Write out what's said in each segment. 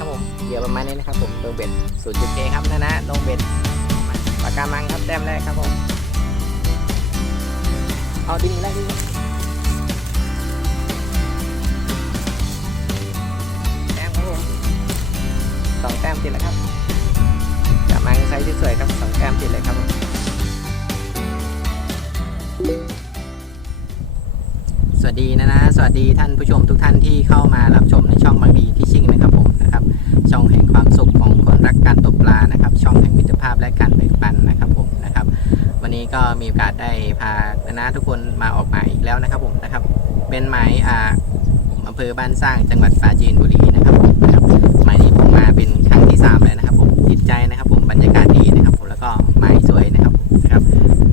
ครับผมเหยื่อประมาณนี้นะครับผมลงเบ็ดสูตรจุดเครับนะนะลงเบ็ดปากกามังครับแต้มแรกครับผมเอาดึงแล้วดึงแต้มครับผมสองแต้มติดแล้วครับกามังไซส์ที่สวยครับสองแต้มติดเลยครับผมสวัสดีนะนะสวัสดีท่านผู้ชมทุกท่านที่เข้ามารับชมในช่องบางดีฟิชชิ่งนะครับ นะครับ ช่องแห่งความสุขของคนรักการตกปลานะครับ ช่องแห่งมิตรภาพและการแบ่งปันนะครับผมนะครับ วันนี้ก็มีโอกาสได้พานะนะทุกคนมาออกหมายอีกแล้วนะครับผมนะครับ เป็นหมายอ่าอำเภอบ้านสร้างจังหวัดปราจีนบุรีนะครับผมนะครับหมายนี้ผมมาเป็นครั้งที่สามแล้วนะครับ ผมติดใจนะครับ ผมบรรยากาศดีนะครับ ผมแล้วก็หมายสวยนะครับนะครับ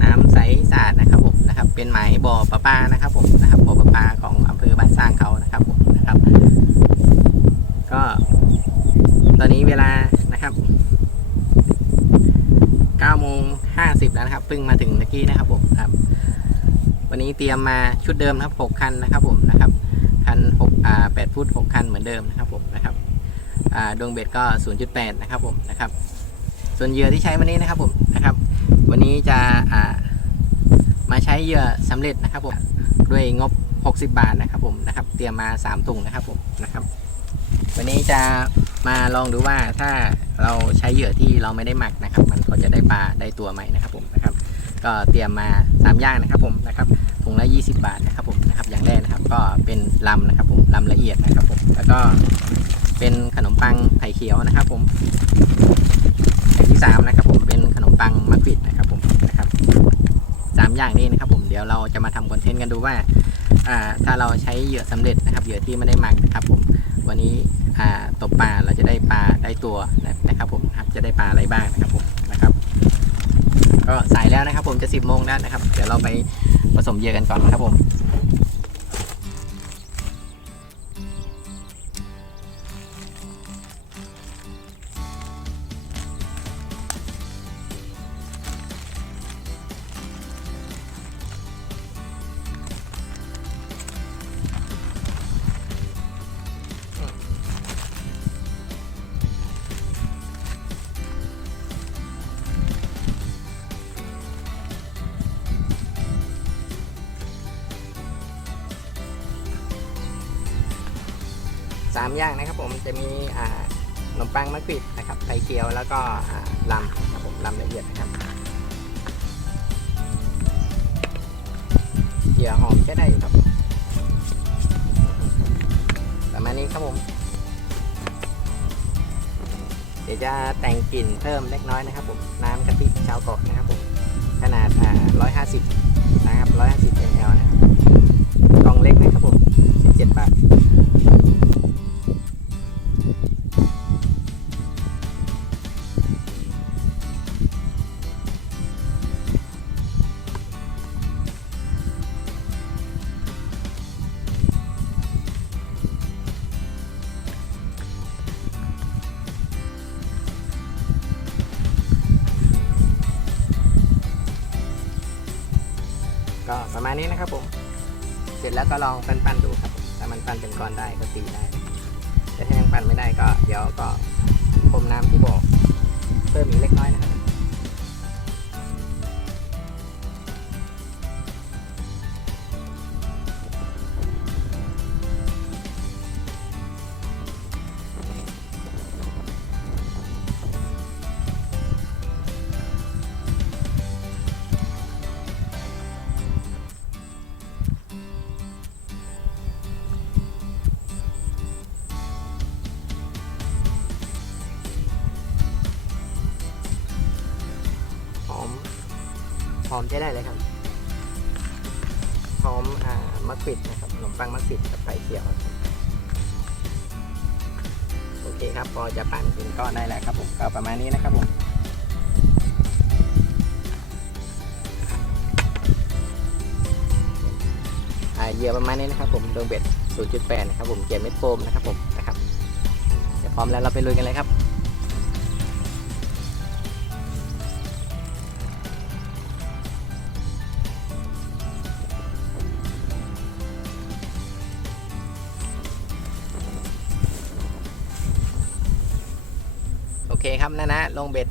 น้ำใสสะอาดนะครับผมนะครับ เป็นหมายบ่อประปานะครับ ผมนะครับบ่อประปาของอำเภอบ้านสร้างเขานะครับผมนะครับ ก็ ตอนนี้เวลานะครับ9โมง50 แล้วนะครับเพิ่งมาถึงตะกี้นะครับผมครับ วันนี้เตรียมมาชุดเดิมครับ 6 คันนะครับผมนะครับ คัน6อ่า8ฟุต6 คันเหมือนเดิมนะครับผมนะครับอ่าดวงเบ็ดก็ 0.8 นะครับผมนะครับ ส่วนเหยื่อที่ใช้วันนี้นะครับผมนะครับ วันนี้จะอ่ามาใช้เหยื่อสำเร็จนะครับผมด้วยงบ 60 บาทนะครับผมนะครับ เตรียมมา 3 ถุงนะครับผมนะครับ วันนี้จะมาลองดูว่าถ้าเราใช้เหยื่อที่เราไม่ได้หมักนะครับ มันก็จะได้ปลาได้ตัวใหม่นะครับผมนะครับ ก็เตรียมมา 3 อย่างนะครับผมนะครับถุงละ 20 บาทนะครับผมนะครับอย่างแรกนะครับ ก็เป็นลำนะครับผมลำละเอียดนะครับผมแล้วก็เป็นขนมปังไผ่เขียวนะครับผมอย่างที่สามนะครับผมเป็นขนมปังมะขวิดนะครับผมนะครับสามอย่างนี้นะครับผมเดี๋ยวเราจะมาทำคอนเทนต์กันดูว่าอ่า ถ้าเราใช้เหยื่อสำเร็จนะครับเหยื่อที่ไม่ได้หมักนะครับผม วันนี้ตกปลาเราจะได้ปลาได้ตัวนะครับผมนะครับจะได้ปลาอะไรบ้างนะครับผมนะครับ ก็สายแล้วนะครับผมจะ 10โมงแล้วนะครับ เดี๋ยวเราไปผสมเหยื่อกันก่อนนะครับผม สามอย่างนะครับผมจะมีขนมปังมะกริดนะครับไข่เจียวแล้วก็ลำนะครับผมลำละเอียดนะครับเหยื่อหอมใช้ได้อยู่ครับประมาณนี้ครับผม เดี๋ยวจะแต่งกลิ่นเพิ่มเล็กน้อยนะครับผมน้ำกะทิชาวเกาะนะครับผมขนาด 150 นะครับ 150 ml นะครับกล่องเล็กนะครับผม 17 บาท ประมาณนี้นะครับผม เสร็จแล้วก็ลองปั้นๆดูครับ ถ้ามันปั้นเป็นก้อนได้ก็ตีได้ แต่ถ้ายังปั้นไม่ได้ก็เดี๋ยวก็พรมน้ำที่บอกเพิ่มอีกเล็กน้อยนะครับ หอมใช้ได้เลยครับหอมอ่ามะกริดนะครับขนมปังมะกริดกับไข่เขียวโอเคครับพอจะปั่นเป็นก้อนได้แล้วครับผมก็ประมาณนี้นะครับผมเหยื่อประมาณนี้นะครับผมดงเบ็ด 0.8 นะครับผมเกี่ยวเม็ดโฟมนะครับผมนะครับเดี๋ยวพร้อมแล้วเราไปลุยกันเลยครับ นะ ลงเบ็ด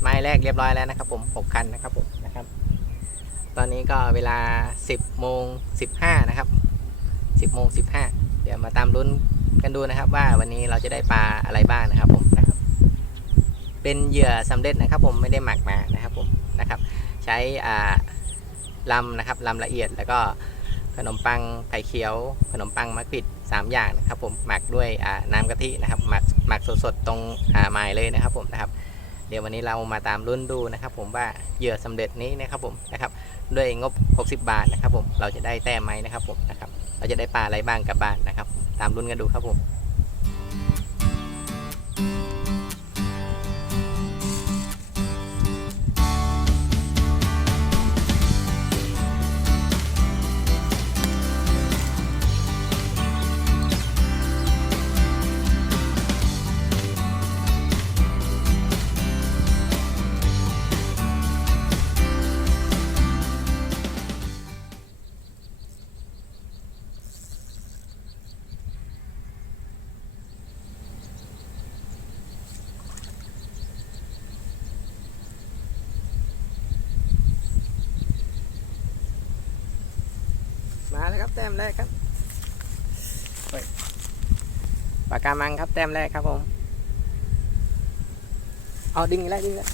ไม้แรกเรียบร้อยแล้วนะครับผม6คันนะครับผมนะครับ ตอนนี้ก็เวลา 10โมง15นะครับ10โมง15 เดี๋ยวมาตามลุ้นกันดูนะครับ ว่าวันนี้เราจะได้ปลาอะไรบ้างนะครับผมนะครับ เป็นเหยื่อสำเร็จนะครับ ผมไม่ได้หมักมานะครับผมนะครับ ใช้อ่าลำนะครับลำละเอียดแล้วก็ขนมปังไผ่เขียว ขนมปังมะกริด 3 อย่างนะครับผมหมักด้วยน้ำกะทินะครับหมักหมักสดๆตรงหมาไม้เลยนะครับผมนะครับเดี๋ยววันนี้เรามาตามรุ่นดูนะครับ ผมว่าเหยื่อสำเร็จนี้นะครับผมนะครับด้วยงบ 60 บาทนะครับผมเราจะได้แต้มไหมนะครับผมนะครับเราจะได้ปลาอะไรบ้างกลับบ้านนะครับ ตามรุ่นกันดูครับผม ครับแต้มแรกครับเฮ้ยปากกามังครับแต้มแรกครับผม เอาดึงอีกแล้วดึงอีกแล้ว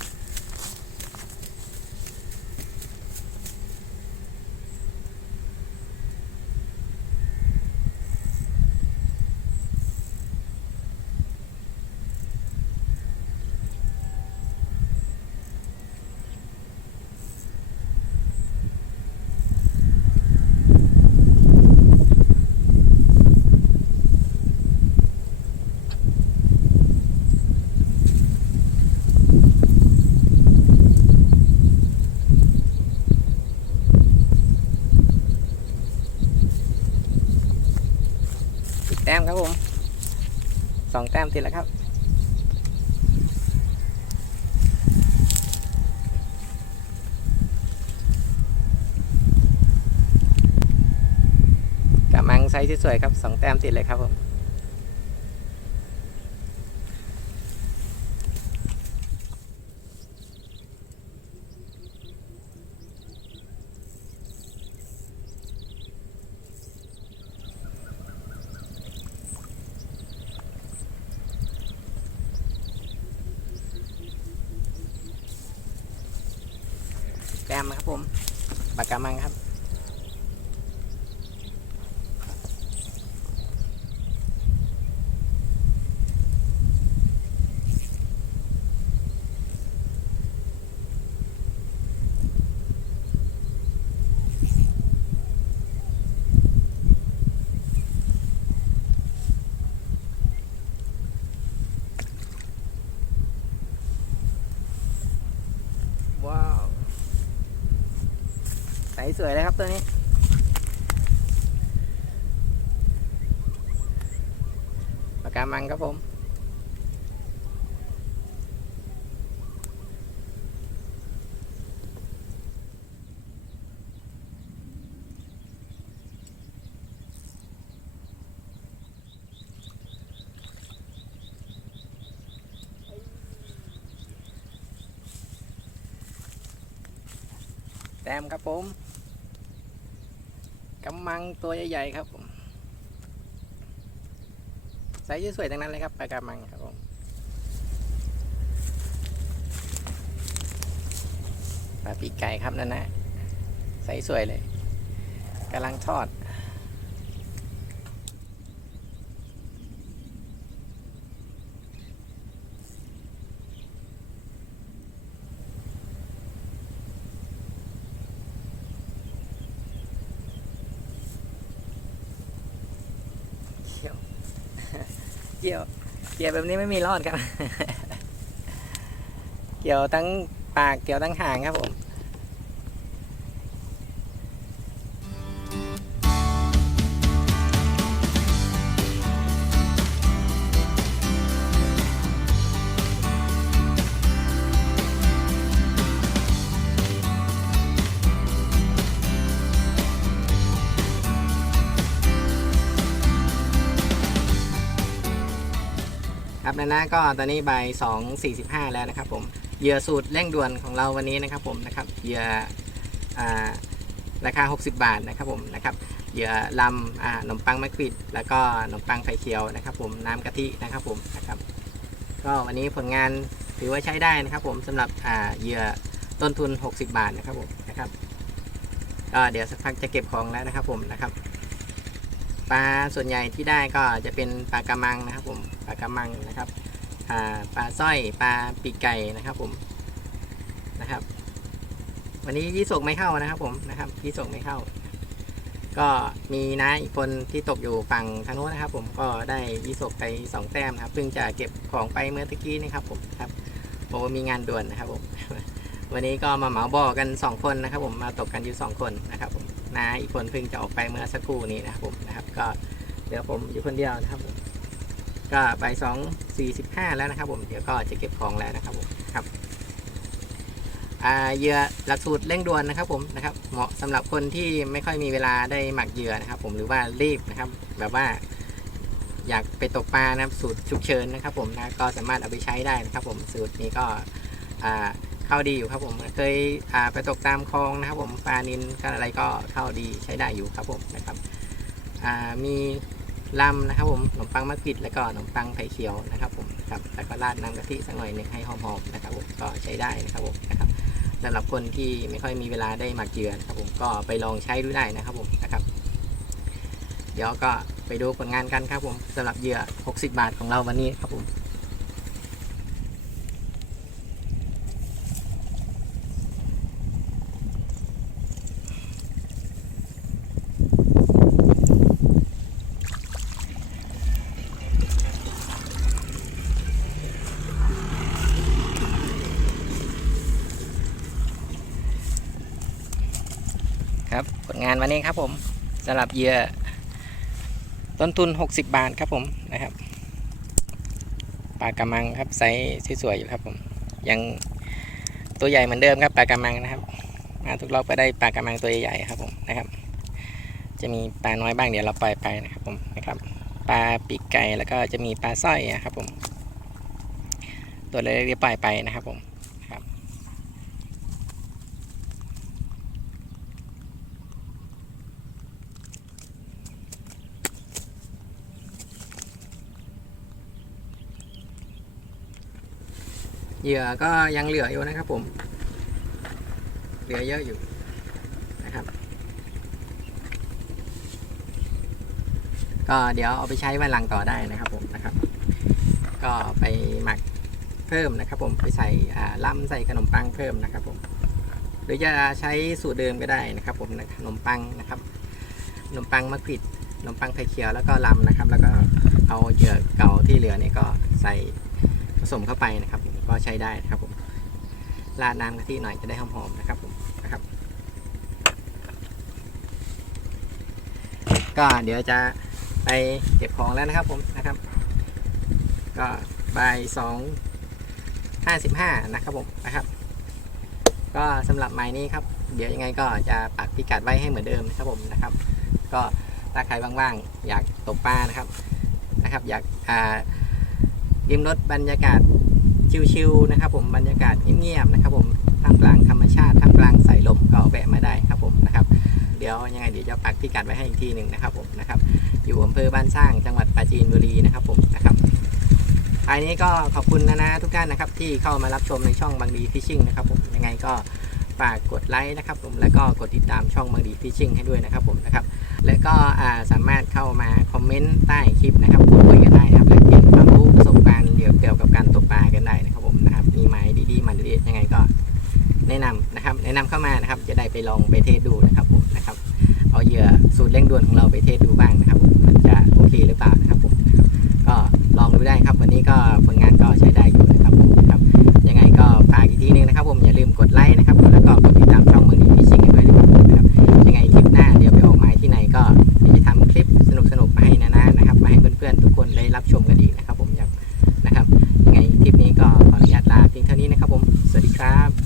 ต้มครับผมสองแต้มติดแล้วครับกะมังไซส์ที่สวยครับสองแต้มติดเลยครับผม แต้มนะครับผมปากกามังครับ ว้าวใสสวยเลยครับตัวนี้ ปากกามังครับผมแต้มครับผมำมังตัวใหญ่ๆครับผมไซส์สวยๆทั้งนั้นเลยครับปลากำมังครับผมปลาปีกไก่ครับนั่นนะไซส์สวยเลยกำลังทอด เกี่ยว เกี่ยว เกี่ยวแบบนี้ไม่มีรอดครับ เกี่ยวทั้งปากเกี่ยวทั้งหางครับผม ครับนานาก็ตอนนี้บ่ายสองสี่สิบห้าแล้วนะครับผมเหยื่อสูตรเร่งด่วนของเราวันนี้นะครับผมนะครับเหยื่ออ่าราคา 60 บาทนะครับผมนะครับเหยื่อลำขนมปังมะกริดแล้วก็ขนมปังไข่เขียวนะครับ ผมน้ำกะทินะครับผมนะครับก็วันนี้ผลงานถือว่าใช้ได้นะครับ ผมสำหรับเหยื่อต้นทุน 60 บาทนะครับผมนะครับก็เดี๋ยวสักพักจะเก็บของแล้วนะครับผมนะครับ ปลาส่วนใหญ่ที่ได้ก็จะเป็นปลากระมังนะครับผมปลากระมังนะครับปลาสร้อยปลาปีกไก่นะครับผมนะครับ วันนี้ยี่สกไม่เข้านะครับผมนะครับยี่สกไม่เข้า ก็มีน้าอีกคนที่ตกอยู่ฝั่งทางโน้นนะครับ ผมก็ได้ยี่สกไปสองแต้มนะครับเพิ่งจะเก็บของไปเมื่อตะกี้นี่ครับผมครับโอ้มีงานด่วนนะครับผมวันนี้ก็มาเหมาบ่อกันสองคนนะครับ ผมมาตกกันอยู่สองคนนะครับผม น้าอีกคนเพิ่งจะออกไปเมื่อสักครู่นี้นะครับผมนะครับ ก็เดี๋ยวผมอยู่คนเดียวนะครับผมก็ไปสองสี่สิบห้าแล้วนะครับผมเดี๋ยวก็จะเก็บของแล้วนะครับผมครับอ่าเหยื่อหลักสูตรเร่งด่วนนะครับผมนะครับเหมาะสำหรับคนที่ไม่ค่อยมีเวลาได้หมักเหยื่อนะครับ ผมหรือว่ารีบนะครับ แบบว่าอยากไปตกปลานะครับสูตรฉุกเฉินนะครับ ผมนะก็สามารถเอาไปใช้ได้นะครับ ผมสูตรนี้ก็อ่า เข้าดีอยู่ครับผมเคยไปตกตามคลองนะครับผมปลานินกันอะไรก็เข้าดีใช้ได้อยู่ครับผมนะครับมีลำนะครับผมขนมปังมะกริดแล้วก็ขนมปังไข่เขียวนะครับผมครับแล้วก็ราดน้ำกะทิสักหน่อยหนึ่งให้หอมๆนะครับผมก็ใช้ได้นะครับผมนะครับสำหรับคนที่ไม่ค่อยมีเวลาได้หมักเหยื่อนะครับผมก็ไปลองใช้ดูได้นะครับผมนะครับเดี๋ยวก็ไปดูผลงานกันครับผมสำหรับเหยื่อ 60 บาทของเราวันนี้ครับผม ครับผล งานวันนี้ครับผมสำหรับเหยื่อต้นทุน 60 บาทครับผมนะครับปลากระมังครับไซส์สวยๆอยู่ครับผมยังตัวใหญ่เหมือนเดิมครับปลากระมังนะครับมาทุกรอบก็ได้ปลากระมังตัวใหญ่ๆครับผมนะครับ จะมีปลาน้อยบ้างเดี๋ยวเราปล่อยไปนะครับผมนะครับปลาปีกไก่แล้วก็จะมีปลาสร้อยอะครับผม ตัวเล็กๆปล่อยไปนะครับผม เหยื่อก็ยังเหลืออยู่นะครับผม เหลือเยอะอยู่นะครับ ก็เดี๋ยวเอาไปใช้วันหลังต่อได้นะครับผมนะครับ ก็ไปหมักเพิ่มนะครับ ผมไปใส่อ่าล่ำใส่ขนมปังเพิ่มนะครับผมหรือจะใช้สูตรเดิมก็ได้นะครับ ผมขนมปังนะครับขนมปังมะกริดขนมปังไข่เขียวแล้วก็ลำนะครับ แล้วก็เอาเหยื่อเก่าที่เหลือนี่ก็ใส่ผสมเข้าไปนะครับ ก็ใช้ได้นะครับผมราดน้ำกะทิหน่อยจะได้หอมๆนะครับผมนะครับ ก็เดี๋ยวจะไปเก็บของแล้วนะครับผมนะครับ ก็บ่ายสองห้าสิบห้านะครับผมนะครับ ก็สำหรับไม้นี้ครับ เดี๋ยวยังไงก็จะปักพิกัดไว้ให้เหมือนเดิมนะครับผมนะครับ ก็ถ้าใครว่างๆอยากตกปลานะครับนะครับ อยากอ่าริมรถบรรยากาศ ชิวๆนะครับผมบรรยากาศเงียบๆนะครับผมท่ามกลางธรรมชาติท่ามกลางสายลมก็แวะมาได้ครับผมนะครับเดี๋ยวยังไงเดี๋ยวจะปักพิกัดไว้ให้อีกทีหนึ่งนะครับผมนะครับอยู่อำเภอบ้านสร้างจังหวัดปราจีนบุรีนะครับผมนะครับท้ายนี้ก็ขอบคุณนะนะทุกท่านนะครับที่เข้ามารับชมในช่องบางดีฟิชชิ่งนะครับผมยังไงก็ฝากกดไลค์นะครับผมแล้วก็กดติดตามช่องบางดีฟิชชิ่งให้ด้วยนะครับผมนะครับและก็สามารถเข้ามาคอมเมนต์ใต้คลิปนะครับพูดคุยกันได้ นะนำเข้ามานะครับ จะได้ไปลองไปเทสดูนะครับผมนะครับ เอาเหยื่อสูตรเร่งด่วนของเราไปเทสดูบ้างนะครับมันจะโอเคหรือเปล่านะครับผมก็ลองดูได้ครับ วันนี้ก็ผลงานก็ใช้ได้อยู่นะครับผมครับยังไงก็ฝากอีกทีนึงนะครับ ผมอย่าลืมกดไลค์นะครับแล้วก็กดติดตามช่องมือดีพิชิงกันด้วยนะครับยังไงคลิปหน้าเดี๋ยวไปออกหมายที่ไหนก็จะทำคลิปสนุกสนุกมาให้นะนะนะครับมาให้เพื่อนๆทุกคนได้รับชมกันดีนะครับ ผมนะครับยังไงคลิปนี้ก็ขออนุญาตลาเพียงเท่านี้นะครับ ผมสวัสดีครับ